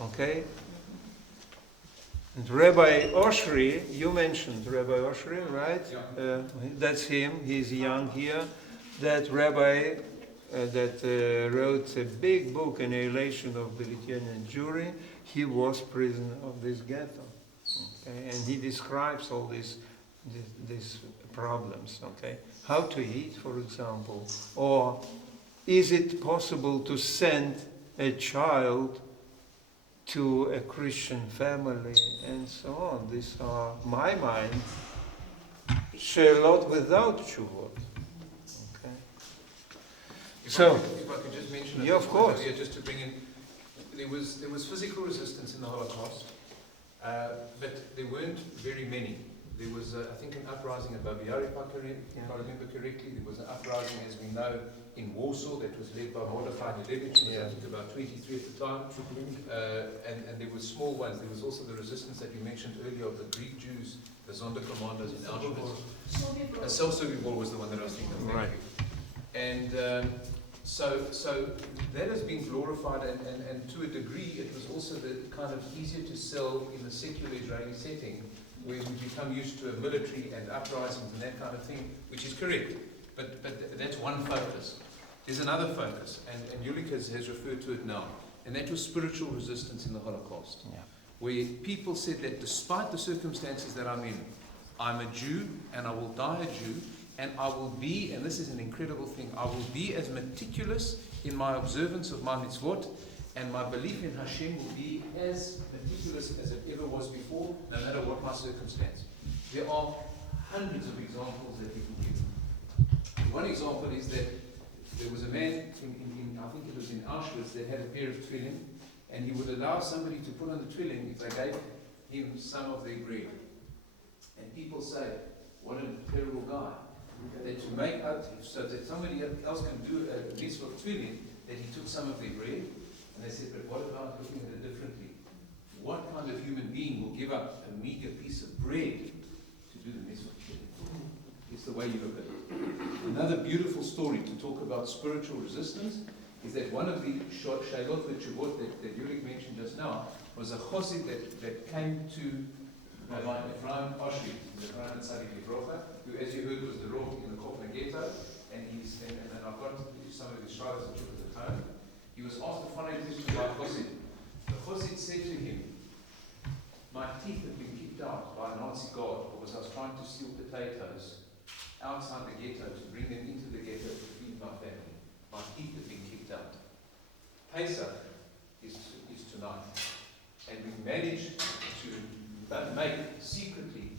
Okay? And Rabbi Oshri, you mentioned Rabbi Oshri, right? Yeah. That's him, he's young here. That rabbi that wrote a big book, Annihilation of the Lithuanian Jewry, he was prisoner of this ghetto. Okay? And he describes all these problems. Okay? How to eat, for example, or is it possible to send a child to a Christian family, and so on. These are, my mind, Shelot without Shuvot. Okay. If I could just mention, yeah, of course, earlier, just to bring in, there was physical resistance in the Holocaust, but there weren't very many. There was, I think, an uprising in Babiari, if I remember correctly. There was an uprising, as we know, in Warsaw that was led by Mordechai Nedevich, who was, I think, about 23 at the time. And there were small ones. There was also the resistance that you mentioned earlier of the Greek Jews, the Sonderkommandos in Auschwitz. Sobibor was the one that I was thinking of. Right. And so that has been glorified, and to a degree it was also the kind of easier to sell in the secular Israeli setting, where we become used to a military and uprisings and that kind of thing, which is correct. But that's one focus. There's another focus, and Yulik has referred to it now, and that was spiritual resistance in the Holocaust, where people said that despite the circumstances that I'm in, I'm a Jew and I will die a Jew, and I will be, and this is an incredible thing, I will be as meticulous in my observance of my mitzvot, and my belief in Hashem will be as meticulous as it ever was before, no matter what my circumstance. There are hundreds of examples that we can give. One example is that there was a man in I think it was in Auschwitz, that had a pair of tefillin, and he would allow somebody to put on the tefillin if they gave him some of their bread. And people say, what a terrible guy. That to make out, so that somebody else can do a mitzvah of tefillin, that he took some of their bread. And they said, but what about looking at it differently? What kind of human being will give up a meager piece of bread to do the mitzvah? It's the way you look at it. Another beautiful story to talk about spiritual resistance is that one of the Shailot V'Tshuvot that Yulik mentioned just now was a chosid that came to Rabbi Ephraim Oshri, the Ephraim Tzadik Livrocha, who, as you heard, was the Rav in the Kovno ghetto, and I've got some of his trials that took at the time. He was asked the following question by Chosid. The Chosid said to him, my teeth have been kicked out by a Nazi guard because I was trying to steal potatoes outside the ghetto to bring them into the ghetto to feed my family. My teeth have been kicked out. Pesach is tonight. And we managed to make secretly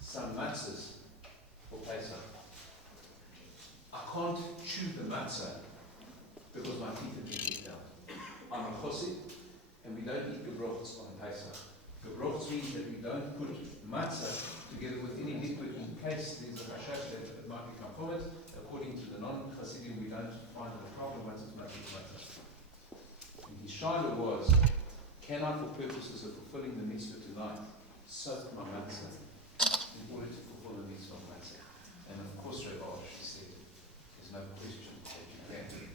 some matzahs for Pesach. I can't chew the matzah because my teeth have been kicked out. I'm a chosid, and we don't eat gebrochs on Pesach. Gebrochs means that we don't put matzah together with any liquid in case there's a chashash that it might become from it. According to the non-Hasidim, we don't find it a problem once it's making matzah. And his shaila was, can I, for purposes of fulfilling the mitzvah tonight, soak my matzah in order to fulfill the mitzvah of matzah? And of course, Rabbi, she said, there's no question that you can.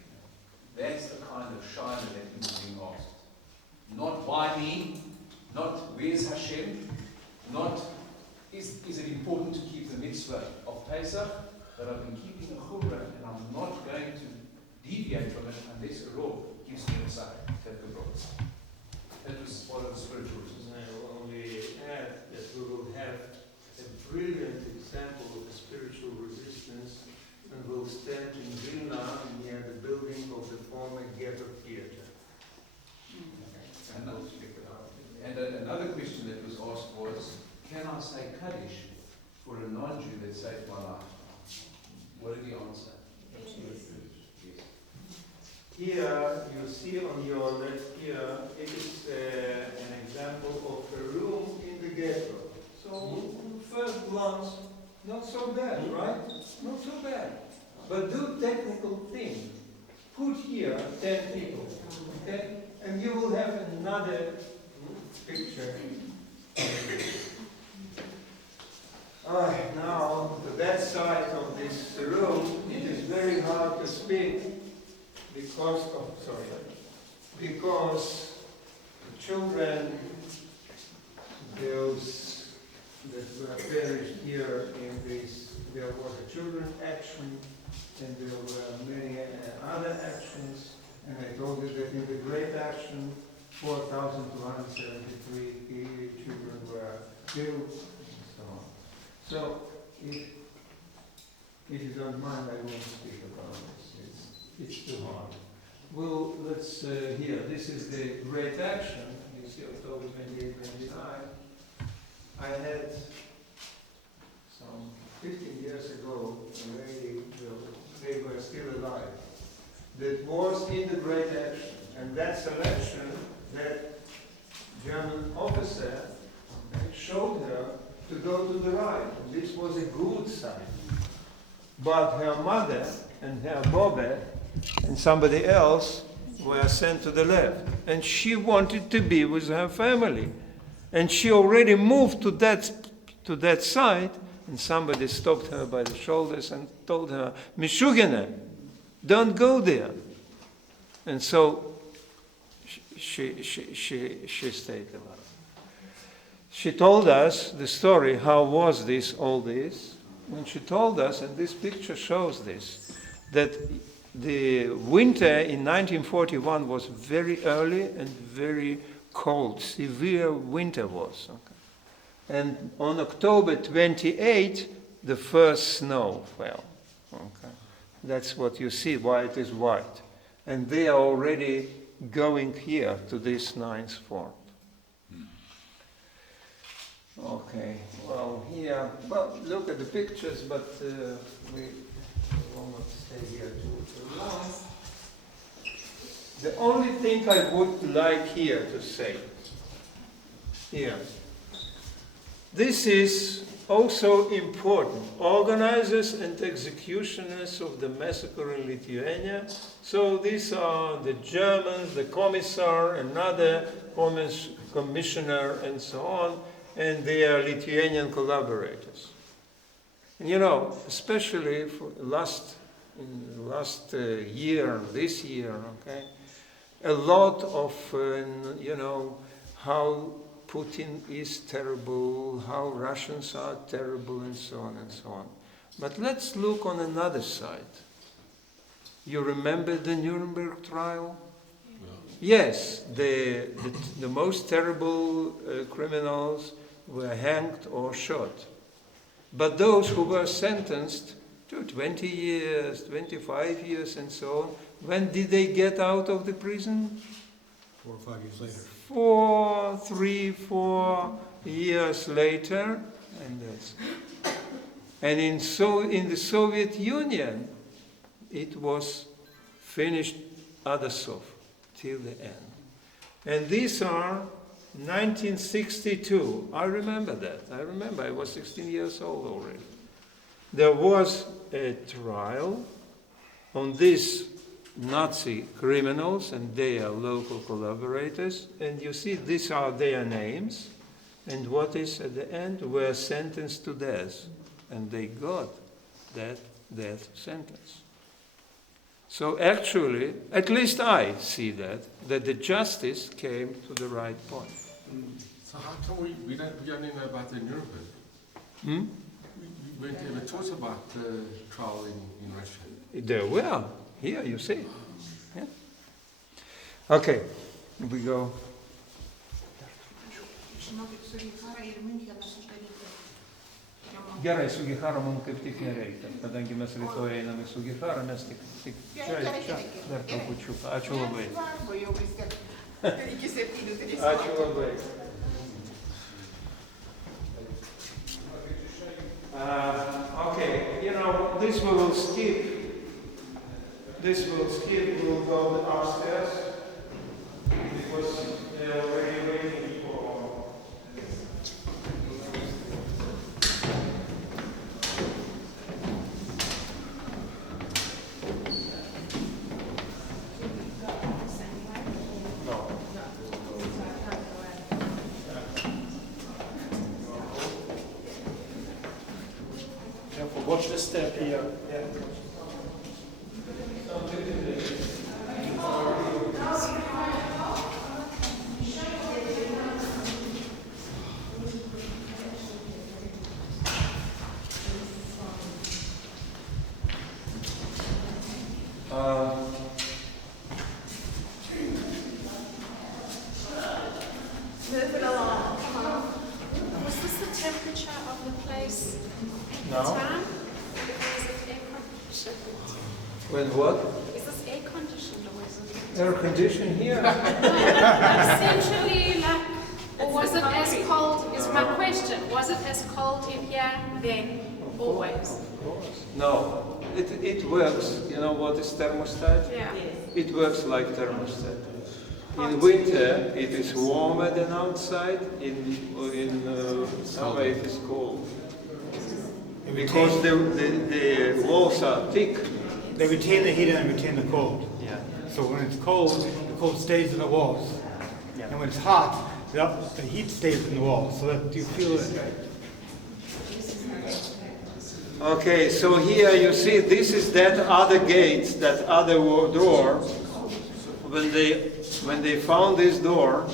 That's the kind of shaila that he was being asked. Not why me, not where's Hashem, not is it important to keep the mitzvah of Pesach, but I've been keeping a chumrah and I'm not going to deviate from it unless a Rav gives me a tzach, that was part of the spiritual resistance. I will only add that we will have a brilliant example of spiritual resistance, and we'll stand in Vilna near the building of the former ghetto theater. And another question that was asked was, can I say Kaddish for a non-Jew that saved my life? What did he answer? Yes. Here, you see on your left here, it is an example of a room in the ghetto. So, first glance, not so bad, right? Not so bad. But do technical thing. Put here 10 people, okay? And you will have another picture. Now, the bad side of this room, it is very hard to speak because children, those that were perished here in this, there was a children action, and there were many other actions, and I told you that in the Great Action, 4,273 children were killed, and so on. So, if you don't mind, I won't speak about this. It's too hard. Well, let's here. This is the Great Action. You see, October 28, 29. I had some 15 years ago a lady, they were still alive, that was in the Great Action. And that selection, that German officer showed her to go to the right. And this was a good sign. But her mother and her Bobbe and somebody else were sent to the left. And she wanted to be with her family. And she already moved to that side, and somebody stopped her by the shoulders and told her, Mishugina, don't go there. And so she stayed alive. She told us the story, how was this, all this. When she told us, and this picture shows this, that the winter in 1941 was very early and very cold, severe winter was. Okay. And on October 28, the first snow fell. Okay. That's what you see, why it is white. And they are already going here to this ninth fort. Okay, well, here, well, look at the pictures, but we will not stay here too long. The only thing I would like here to say, here, this is also important. Organizers and executioners of the massacre in Lithuania. So these are the Germans, the commissar, another commissioner, and so on. And they are Lithuanian collaborators. And you know, especially for last year, this year, okay, a lot of, you know, how Putin is terrible, how Russians are terrible, and so on and so on. But let's look on another side. You remember the Nuremberg trial? Yes, the most terrible criminals were hanged or shot. But those who were sentenced to 20 years, 25 years and so on, when did they get out of the prison? 4 or 5 years later. 4 years later, and in the Soviet Union, it was finished Adasov till the end. And these are 1962. I remember that. I remember I was 16 years old already. There was a trial on these Nazi criminals, and they are local collaborators. And you see, these are their names. And what is at the end? Were sentenced to death. And they got that death sentence. So actually, at least I see that the justice came to the right point. So how come we don't know about the Nuremberg? Hmm? We weren't ever taught about the trial in Russia. There were. Here, you see. Yeah. Okay, we go. Gerai, su gitara mums kaip tik nereikia, kadangi mes rytoj einame su gitara, mes tik čia dar trupučiuką. Ačiū labai. Ačiū labai. Okay, you know, this we will skip. We'll go upstairs because they're already waiting for. Watch this step here. Yeah. Now? Time? Because of air conditioned. When what? Is this air conditioned or is it? Air condition here. Essentially, like, or was it as cold, is my question, was it as cold in here then, always? No, it works. You know what is thermostat? Yeah. It works like thermostat. In winter, it is warmer than outside. In summer, it is cold. Because the walls are thick. They retain the heat and they retain the cold. Yeah. So when it's cold, the cold stays in the walls. And when it's hot, the heat stays in the walls. So that you feel it. Okay, so here you see this is that other gate, that other door. When they found this door,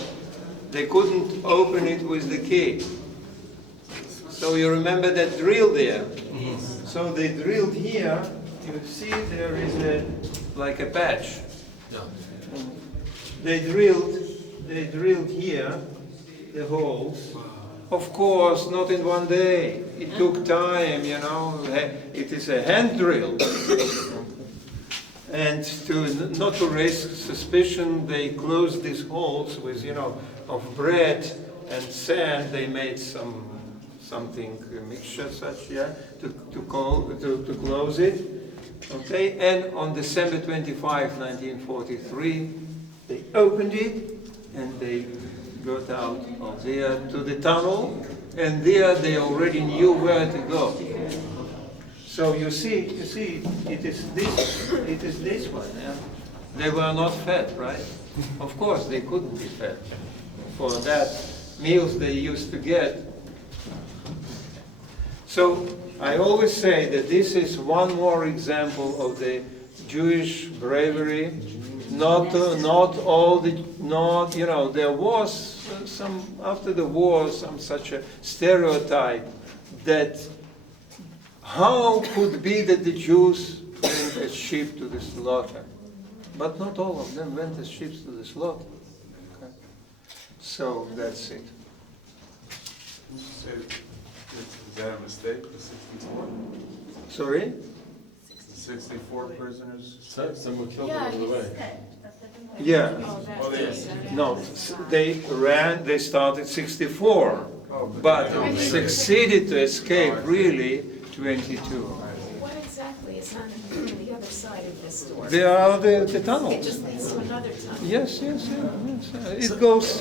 they couldn't open it with the key. So you remember that drill there? So they drilled here. You see there is like a patch. They drilled here the holes. Of course, not in one day. It took time, you know. It is a hand drill. And not to raise suspicion, they closed these holes with, you know, of bread and sand. They made something a mixture such, yeah, to close it. Okay, and on December 25, 1943, they opened it and they got out of there to the tunnel, and there they already knew where to go. So you see, it is this one. Yeah? They were not fed, right? Of course, they couldn't be fed. For that meals they used to get. So I always say that this is one more example of the Jewish bravery. Not all the, you know, there was some, after the war, some such a stereotype that how could be that the Jews went as sheep to the slaughter? But not all of them went as sheep to the slaughter. Okay. So that's it. Is that a mistake, the 64? Sorry? The 64 prisoners? Some were killed Yeah, along the way. Yeah. Oh, they, No, they started 64, but succeeded to escape really 22. What exactly is on the other side of this door? They are the tunnel. It just leads to another tunnel. Yes. It goes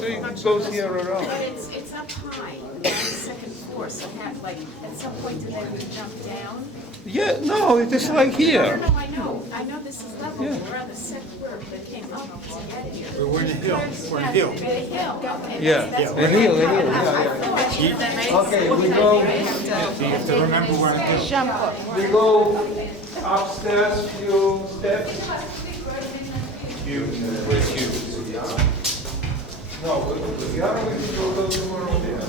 here around. But it's up high, on the second floor, so like, at some point do they would jump down? Yeah, no, it is like here. No, I know this is level, Yeah. we're on the second floor, but came up to get here. We're in the hill. We're in the hill. The hill, okay. Yeah, That's a hill, yeah. yeah. Okay, we go. You have to remember where it is. We go upstairs, few steps. No, we are going to go tomorrow there.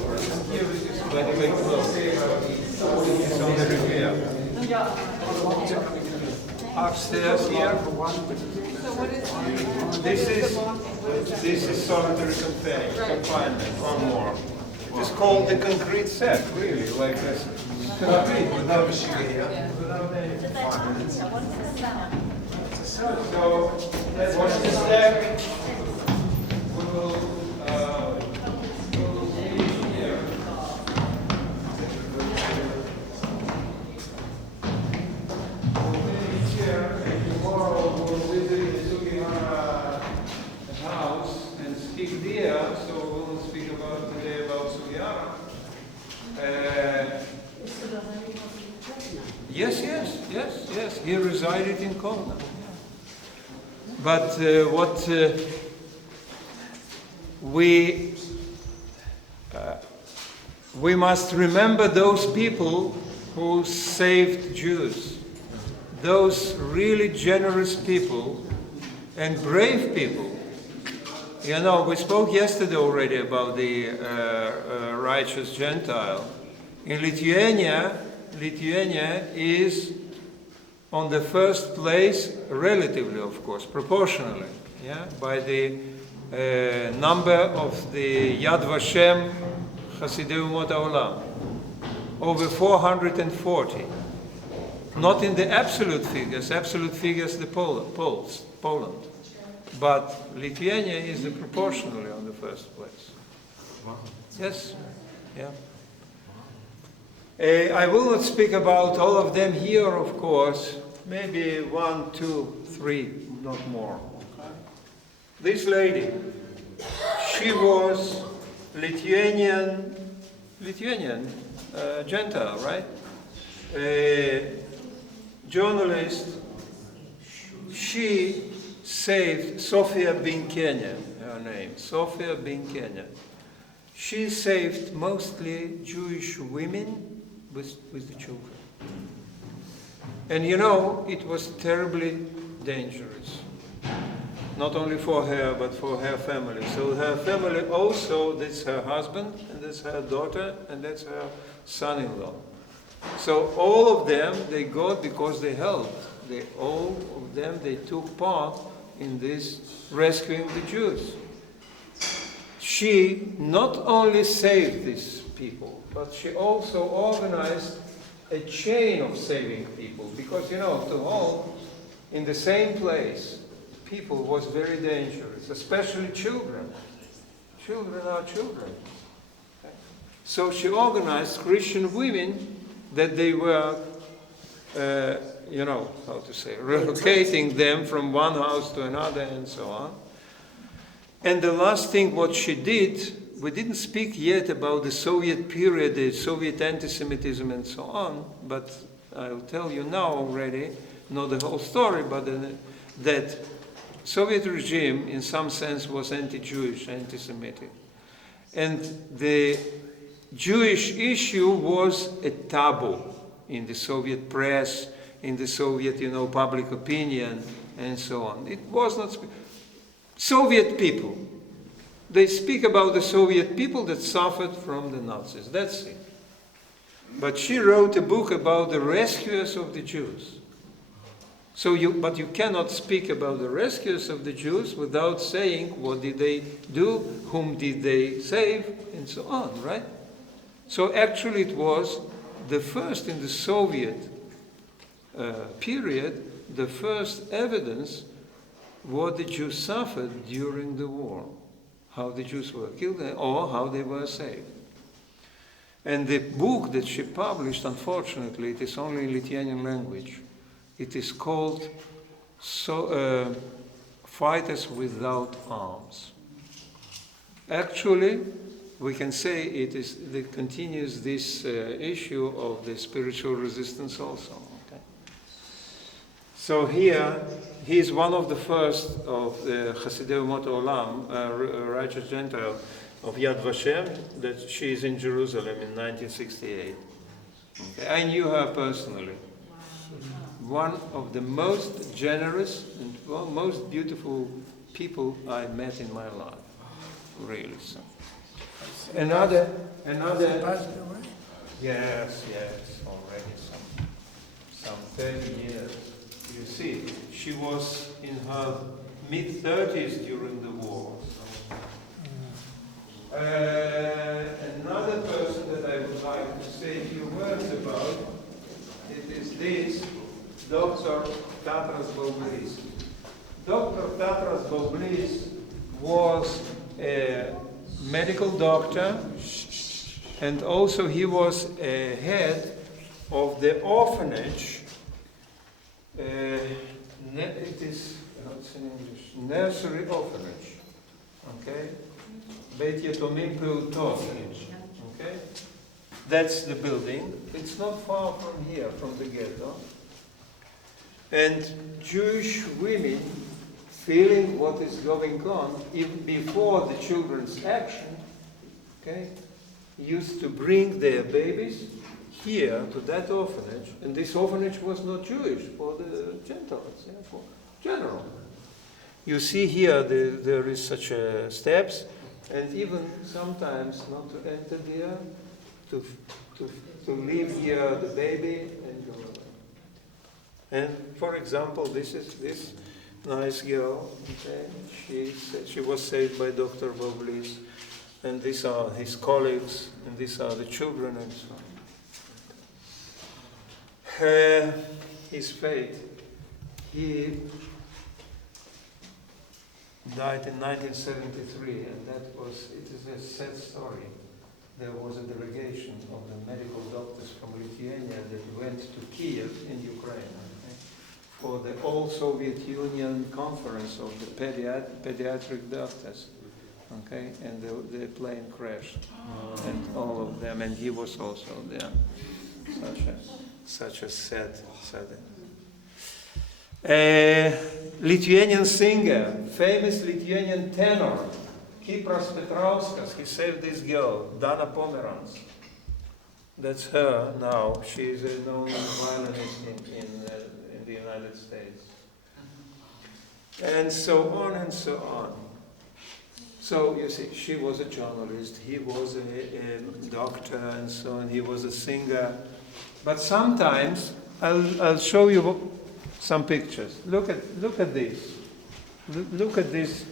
Here it is, by the way, close. It's on the repair. Upstairs here. This is solitary confinement, one more. It is called the concrete set, really, like this. Concrete, without any So, what's the step? We will see here. Tomorrow we'll visit the Sugihara house and speak there, so we'll speak about today about Sugihara. Yes. He resided in Kovno. But we must remember those people who saved Jews. Those really generous people and brave people. You know, we spoke yesterday already about the righteous Gentile. In Lithuania is on the first place, relatively, of course, proportionally, yeah, by the number of the Yad Vashem Chasidei Umot HaOlam. over 440. Not in the absolute figures the Poland. But Lithuania is proportionally on the first place. Yes, yeah. I will not speak about all of them here, of course. Maybe 1, 2, 3, not more. This lady, she was Lithuanian Gentile, right? A journalist. She saved Sofia bin Kenya, her name, Sofia bin Kenya. She saved mostly Jewish women with the children. And you know, it was terribly dangerous. Not only for her, but for her family. So her family also, that's her husband, and that's her daughter, and that's her son-in-law. So all of them, they got because they helped. All of them, they took part in this rescuing the Jews. She not only saved these people, but she also organized a chain of saving people. Because, you know, to hold in the same place people was very dangerous, especially children. Children are children. Okay? So she organized Christian women that they were, you know, how to say, relocating them from one house to another and so on. And the last thing what she did, we didn't speak yet about the Soviet period, the Soviet anti-Semitism and so on, but I'll tell you now already, not the whole story, but that Soviet regime in some sense was anti-Jewish, anti-Semitic. And the Jewish issue was a taboo in the Soviet press, in the Soviet, you know, public opinion, and so on. It was not Soviet people. They speak about the Soviet people that suffered from the Nazis. That's it. But she wrote a book about the rescuers of the Jews. But you cannot speak about the rescuers of the Jews without saying what did they do, whom did they save, and so on, right? So actually it was the first in the Soviet period, the first evidence what the Jews suffered during the war, how the Jews were killed or how they were saved. And the book that she published, unfortunately, it is only in Lithuanian language. It is called Fighters Without Arms. Actually, we can say it continues this issue of the spiritual resistance also. Okay? So here, he is one of the first of the Hasidei Umot Olam, righteous Gentile of Yad Vashem, that she is in Jerusalem in 1968. Okay? I knew her personally. One of the most generous and most beautiful people I met in my life, really. So. Another. Yes, already some 30 years. You see, she was in her mid-30s during the war. Another person that I would like to say a few words about, it is this, Dr. Tatras Boblis. Dr. Tatras Boblis was a medical doctor, and also he was a head of the orphanage. It is, what's in English? Nursery orphanage. Okay? Beit Yatomim Peutot. Okay? That's the building. It's not far from here, from the ghetto. And Jewish women, feeling what is going on, even before the children's action, okay, used to bring their babies here to that orphanage. And this orphanage was not Jewish, for the Gentiles, yeah, for general. You see here, there is such steps, and even sometimes not to enter here, to leave here the baby and go away. And for example, this is this nice girl. Okay? She was saved by Dr. Boblis, and these are his colleagues, and these are the children and so on. his fate. He died in 1973, and it is a sad story. There was a delegation of the medical doctors from Lithuania that went to Kiev in Ukraine for the all Soviet Union conference of the pediatric doctors. Okay, and the plane crashed, and all of them, and he was also there. Such a sad. Lithuanian singer, famous Lithuanian tenor, Kipras Petrauskas, he saved this girl, Dana Pomerans. That's her now. She is a known violinist in the United States. And so on and so on. So you see, she was a journalist, he was a doctor and so on, he was a singer. But sometimes, I'll show you some pictures. Look at this. Look at this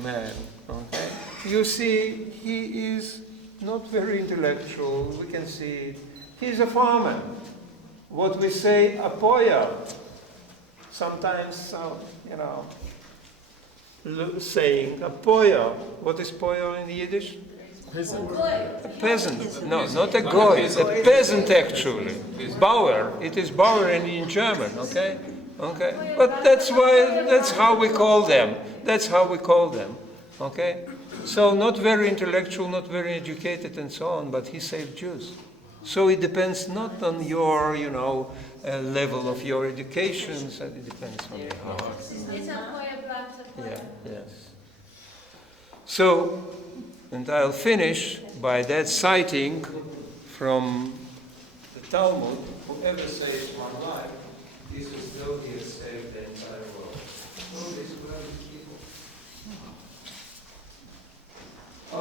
man, okay? You see, he is not very intellectual, we can see it. He's a farmer. What we say, a poya. Sometimes, saying a poya. What is poya in Yiddish? A peasant. No, not a goy. A peasant actually. Bauer. It is Bauer in German. Okay. Okay. But that's how we call them. That's how we call them. Okay. So not very intellectual, not very educated, and so on. But he saved Jews. So it depends not on your, level of your education. So it depends on your heart. Yeah, yes. So, and I'll finish by that citing from the Talmud, whoever saves one life is as though he has saved the entire world. Oh, this world is evil.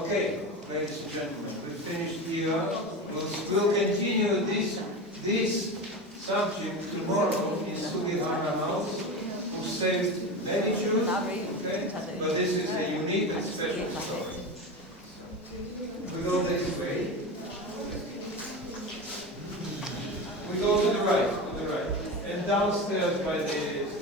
Okay, ladies and gentlemen, we finished here. We'll continue this subject tomorrow in Sugihara House, who saved many Jews, okay? But this is a unique and special story. We go this way. We go to the right, and downstairs by the staircase.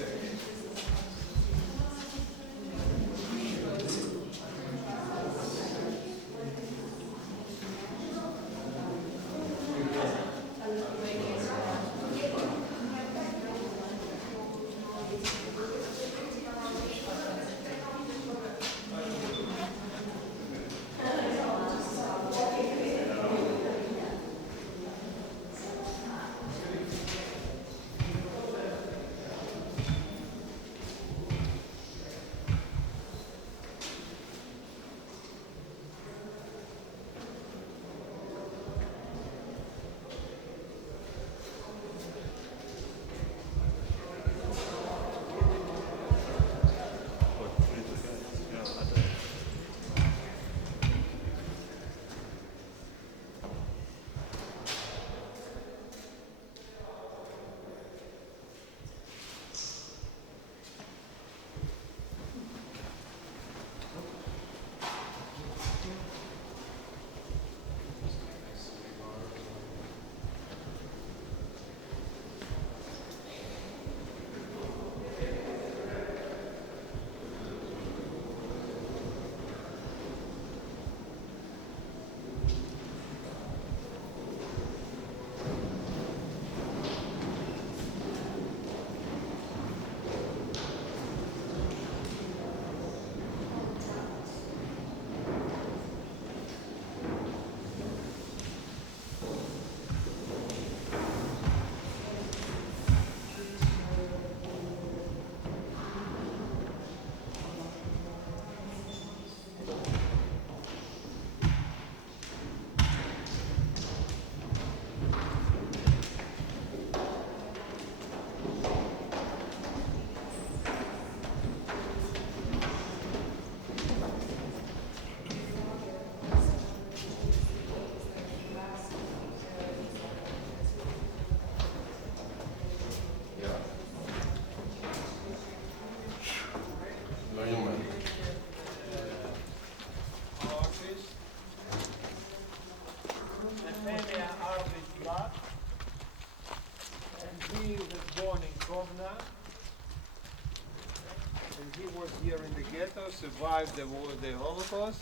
survived the Holocaust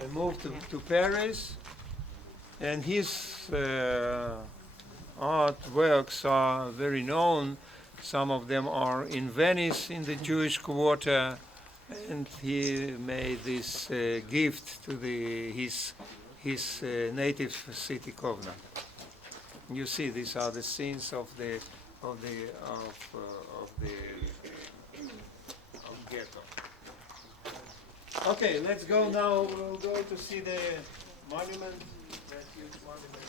and moved to Paris. And his artworks are very known. Some of them are in Venice in the Jewish Quarter, and he made this gift to his native city Kovno. You see, these are the scenes of ghetto. Okay, let's go now. We'll go to see the monument. That huge monument.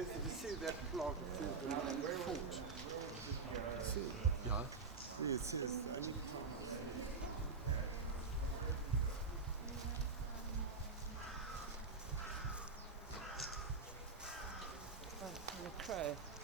You see that plug in the foot? See? Yeah. Yes, yes. I need to. The crow.